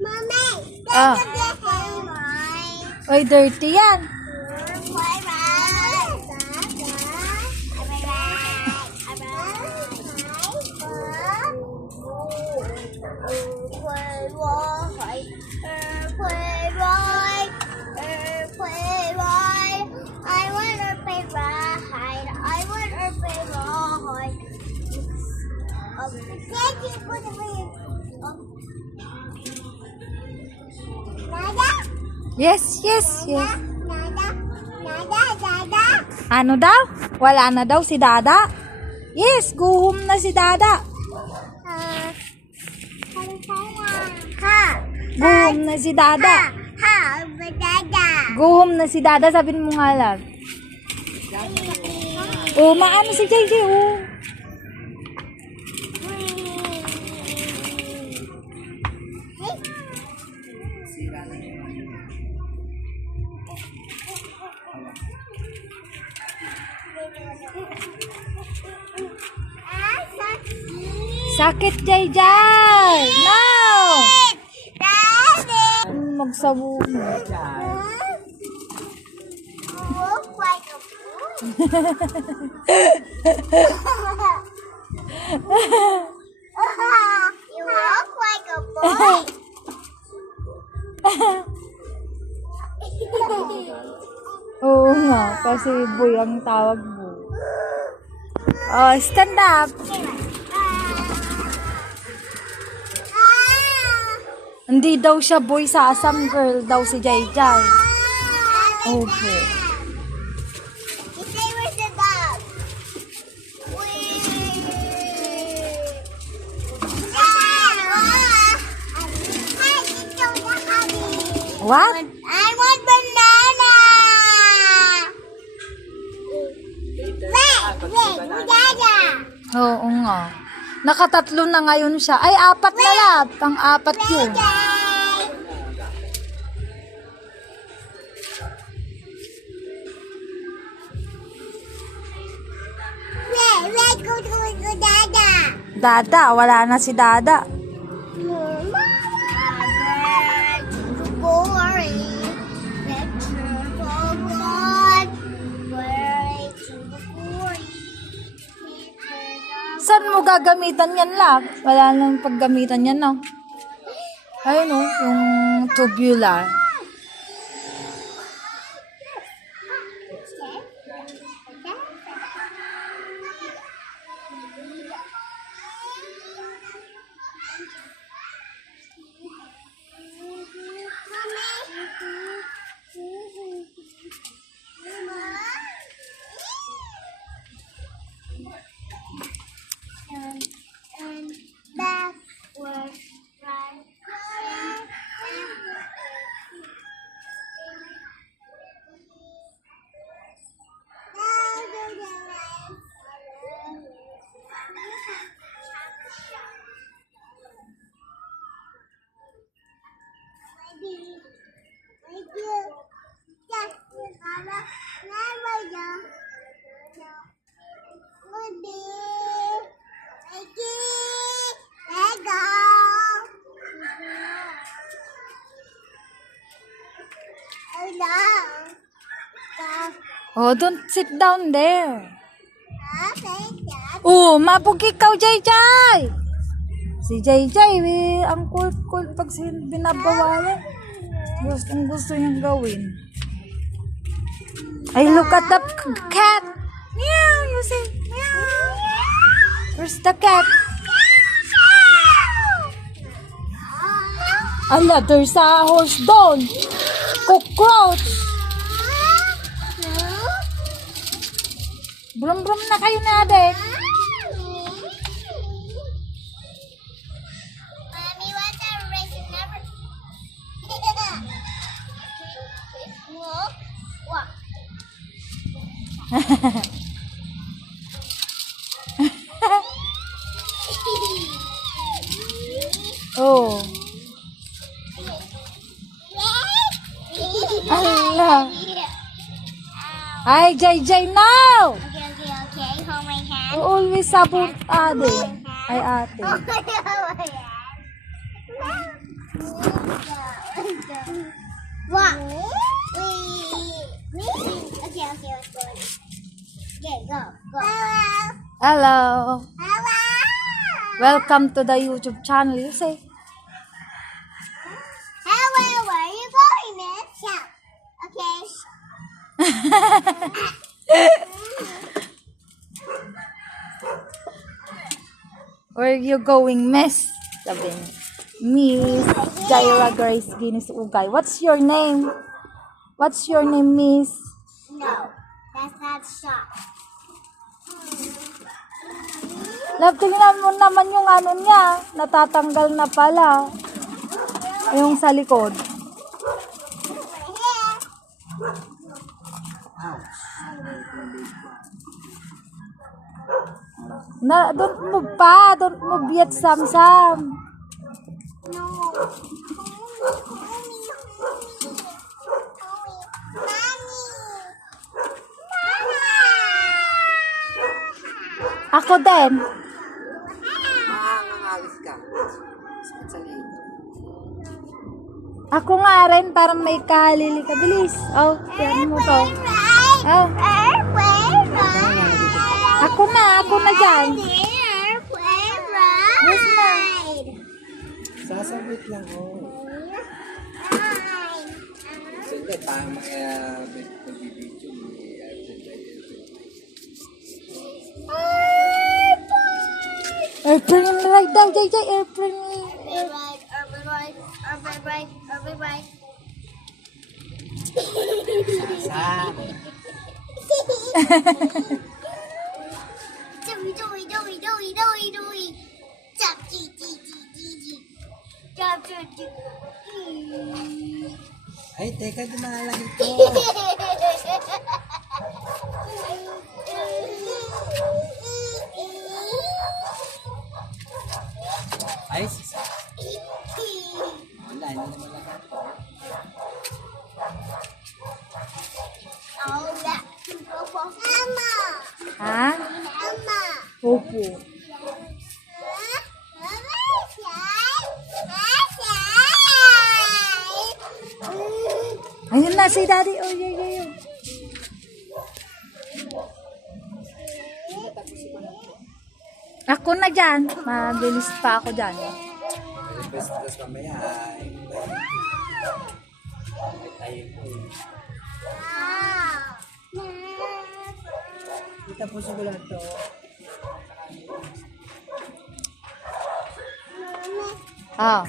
Mommy. Ah. Oy, dirty yan. Put it in. Um, Nada? Yes, yes, yes. Nada? Nada? Nada? Ano daw? Wala na daw si Dada? Yes, go home na si Dada. Ah, Ha. Go home na si Dada. Ha. Dada. Go home na si Dada, sabihin mo nga lang. Oh, maano si JJ, oh. Sakit! No! Look like a boy. you look like a boy. Oo nga, kasi boy ang tawag mo. Oh, stand up. Hindi daw siya boy sa Assam girl daw si ito na kami. What? I want banana. Wait, wait, banana. Oo nga. Nakatatlo na ngayon siya. Ay, apat na lang. Pang apat yun. Dada, wala na si Dada. Mama. Boring. Saan mo gagamitan yan lang? Wala nang paggamitan yan, no? Ayun, oh, yung tubular. Oh, don't sit down there. Oh, mabog ikaw, Jayjay! Si Jayjay, eh, ang cool-cool pag binabawalan. Gustong gusto niyang gawin. Ay, look at the cat! Meow, you see? Meow! Where's the cat? Ala, there's a horse doon. Cockroach. Brum-brum na kayo na, walk. Oh. Ala. Ay, Jay, now! You always sabot ate. Ay ate. Oh. What? Okay, okay, let's go. Go, go. Hello. Hello. Welcome to the YouTube channel. You say. Hello, where are you going, Miss? Yeah. Okay. Where you going, miss? Sabi niya. Miss Jaira Grace Guinness Ugay. What's your name? What's your name, miss? No, that's not shop. Love, tingnan mo naman yung ano niya. Natatanggal na pala. Yung sa likod. Na, don't move pa. Don't move yet, Sam Sam. No. Ako din. Nangalis ka. Ako nga rin, parang may kalili ka. Bilis. Oh, yan mo to. Oh, ako na, ako na dyan. Yes, na. Sasabit lang, oh. Nagbibidyo. eh, absent tayo. Airplane ride daw, Jay Jay. Airplane Sa, Doei, doei, doei, doei, doei. Chop, chee, chee, chee, chee, chee. Chop, chop. Mm. ay, teka, dumalagay ko. Ay, sisa. Wala, hindi naman lang. Ayun na si daddy. Oh, yeah, yeah, yeah. Ako na dyan. Mabilis pa ako dyan. Mamaya, ay, tayo po. eh. Itapusin ko lang to. Ah.